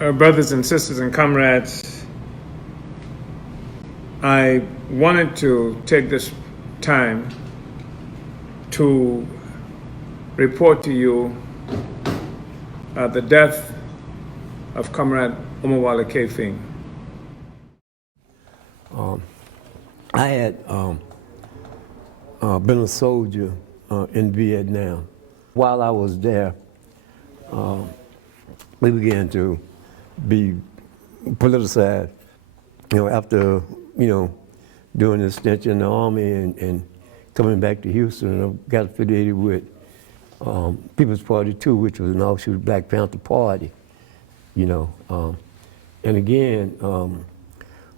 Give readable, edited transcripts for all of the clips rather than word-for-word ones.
Brothers and sisters and comrades, I wanted to take this time to report to you the death of Comrade Omowale Kefing. I had been a soldier in Vietnam. While I was there, we began to be politicized. After doing a stint in the Army and coming back to Houston, I got affiliated with People's Party 2, which was an offshoot of Black Panther Party. And again,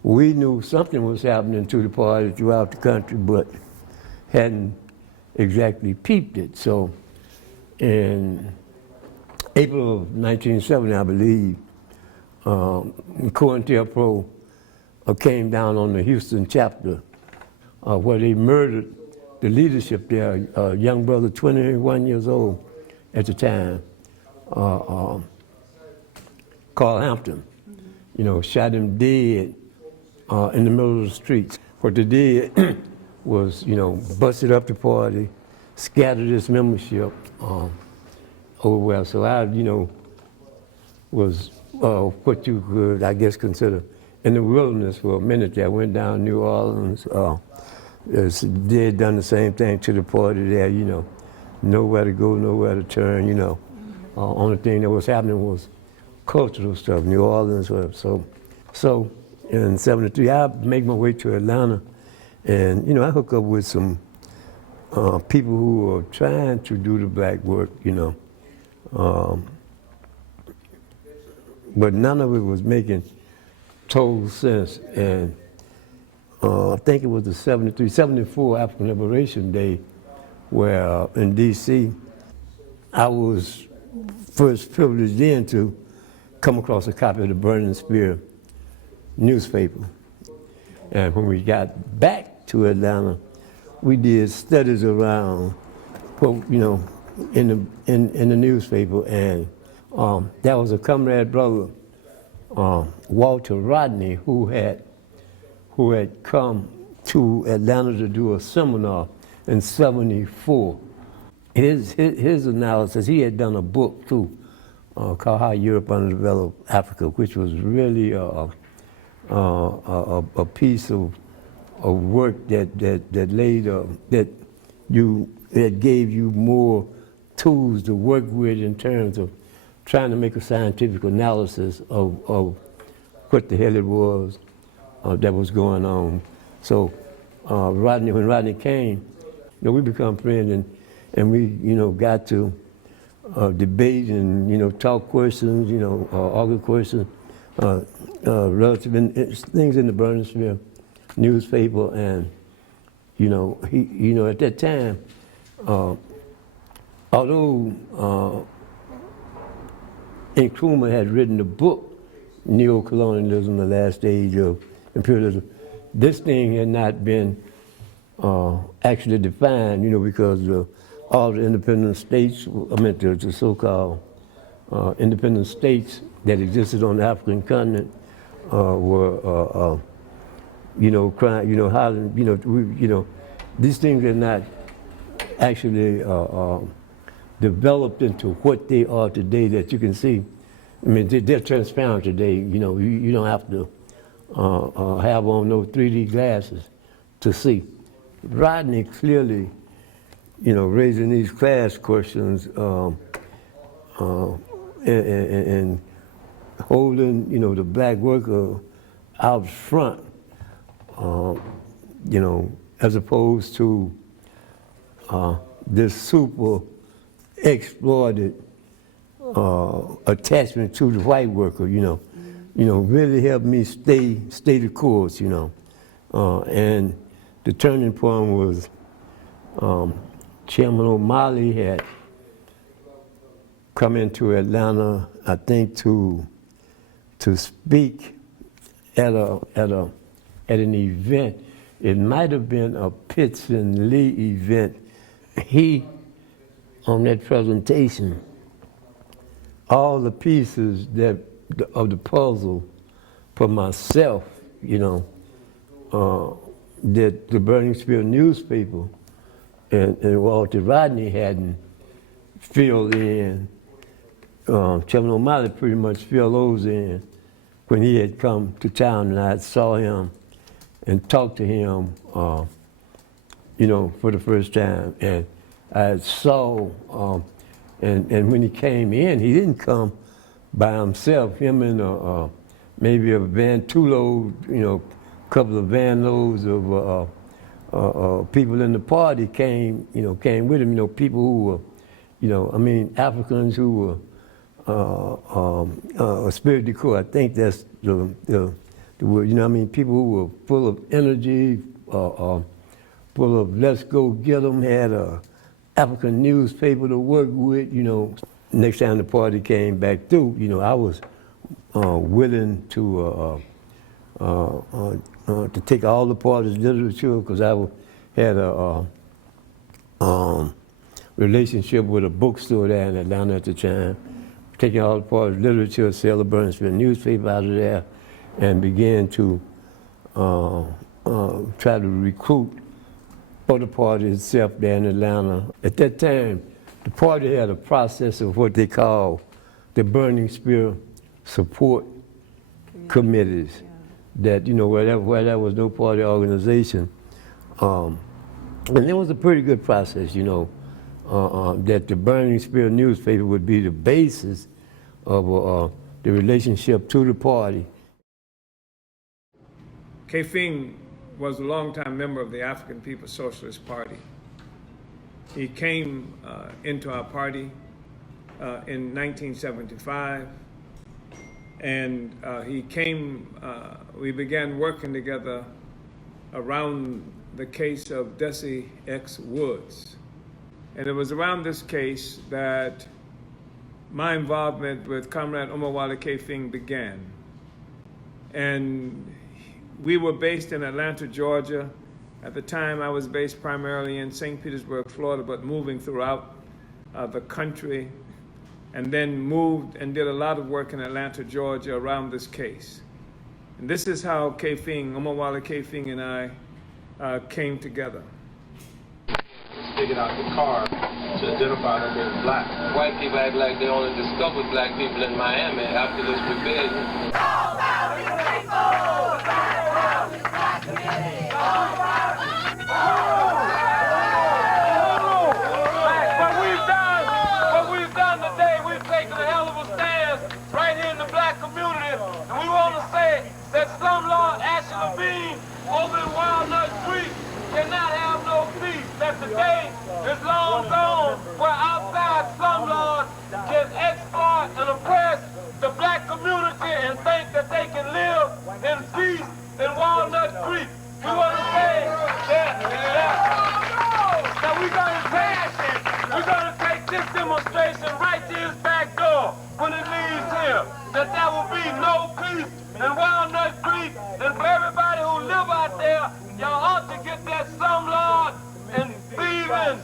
we knew something was happening to the party throughout the country, but hadn't exactly peeped it. So in April of 1970, I believe, COINTELPRO came down on the Houston chapter where they murdered the leadership there, a young brother, 21 years old at the time, Carl Hampton. Shot him dead in the middle of the streets. What they did was, busted up the party, scattered its membership over. So I, was what you could, I guess, consider in the wilderness for a minute there. I went down New Orleans. They had done the same thing to the party there, nowhere to go, nowhere to turn, Only thing that was happening was cultural stuff, New Orleans. So in '73, I make my way to Atlanta, and, I hook up with some people who are trying to do the black work, but none of it was making total sense. And I think it was the '74 African Liberation Day, where in D.C., I was first privileged then to come across a copy of the Burning Spear newspaper. And when we got back to Atlanta, we did studies around, in the newspaper, and there was a comrade brother, Walter Rodney, who had come to Atlanta to do a seminar in '74. His analysis, he had done a book too, called How Europe Underdeveloped Africa, which was really a piece of work that laid that gave you more tools to work with in terms of trying to make a scientific analysis of what the hell it was that was going on. So when Rodney came, we become friends, and we got to debate and talk questions, argue questions, relative things in the Burning Spear newspaper. And at that time, although Nkrumah had written the book Neo-Colonialism, The Last Stage of Imperialism, this thing had not been actually defined, because all the independent states, the so-called independent states that existed on the African continent were, crying, hollering, these things are not actually developed into what they are today that you can see. I mean, they're transparent today. You don't have to have on no 3D glasses to see. Rodney clearly, raising these class questions and holding, the black worker out front, as opposed to this super exploited attachment to the white worker, really helped me stay the course, and the turning point was Chairman O'Malley had come into Atlanta, I think, to speak at an event. It might have been a Pitts and Lee event. He, on that presentation, all the pieces that the puzzle for myself, that the Burning Spear newspaper and Walter Rodney hadn't filled in. Chairman O'Malley pretty much filled those in when he had come to town, and I saw him and talked to him, for the first time. And I saw, and when he came in, he didn't come by himself. Him and maybe a van, two loads, couple of van loads of people in the party came with him. People who were, Africans who were spirit decor. I think that's the word. People who were full of energy, full of let's go get them. Had a African newspaper to work with. Next time the party came back through, I was willing to take all the party's literature, because I had a relationship with a bookstore there in Atlanta at the time. Taking all the party's literature, sell the Burning Spear newspaper out of there, and began to try to recruit for the party itself there in Atlanta. At that time, the party had a process of what they call the Burning Spear support committees. That, where there was no party organization. And it was a pretty good process, that the Burning Spear newspaper would be the basis of the relationship to the party. Kefing was a longtime member of the African People's Socialist Party. He came into our party in 1975, and we began working together around the case of Desi X. Woods. And it was around this case that my involvement with Comrade Omowale Kefing began. And we were based in Atlanta, Georgia. At the time, I was based primarily in St. Petersburg, Florida, but moving throughout the country, and then moved and did a lot of work in Atlanta, Georgia around this case. And this is how Omowale Kefing and I came together. Figured out the car to identify them as black. White people act like they only discovered black people in Miami after this rebellion. What we've done today, we've taken a hell of a stand right here in the black community, and we want to say that slumlord Ashley Levine over in Walnut Creek cannot have no peace. That the day is long gone where outside slumlords can exploit and oppress the black community and think that they can live in peace in Walnut Creek. We want to say that we're going to pass it. We're going to take this demonstration right to his back door when it leaves here. That there will be no peace in Walnut Creek. And for everybody who live out there, y'all ought to get that slumlord and thieving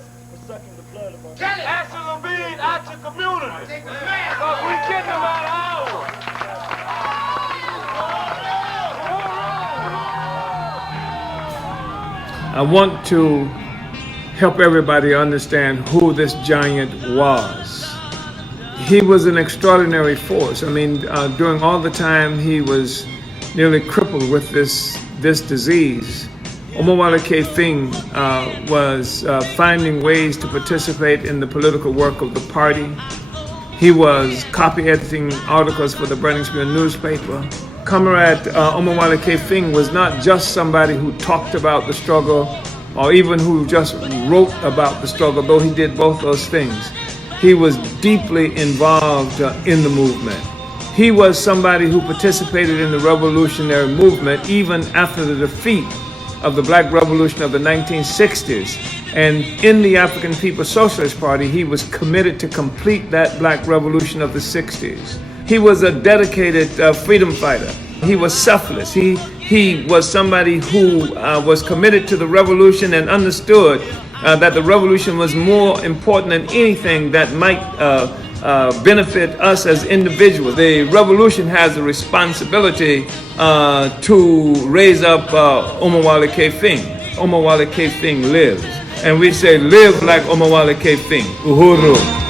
Ashley Levine out your community. Because we get them out of ours. I want to help everybody understand who this giant was. He was an extraordinary force. During all the time he was nearly crippled with this disease, Omowale Kefing was finding ways to participate in the political work of the party. He was copy editing articles for the Burning Spear newspaper. Comrade Omowale Kefing was not just somebody who talked about the struggle or even who just wrote about the struggle, though he did both those things. He was deeply involved in the movement. He was somebody who participated in the revolutionary movement even after the defeat of the Black Revolution of the 1960s. And in the African People's Socialist Party, he was committed to complete that Black Revolution of the 60s. He was a dedicated freedom fighter. He was selfless. He was somebody who was committed to the revolution and understood that the revolution was more important than anything that might benefit us as individuals. The revolution has a responsibility to raise up Omowale Kefing. Omowale Kefing lives. And we say, live like Omowale Kefing. Uhuru.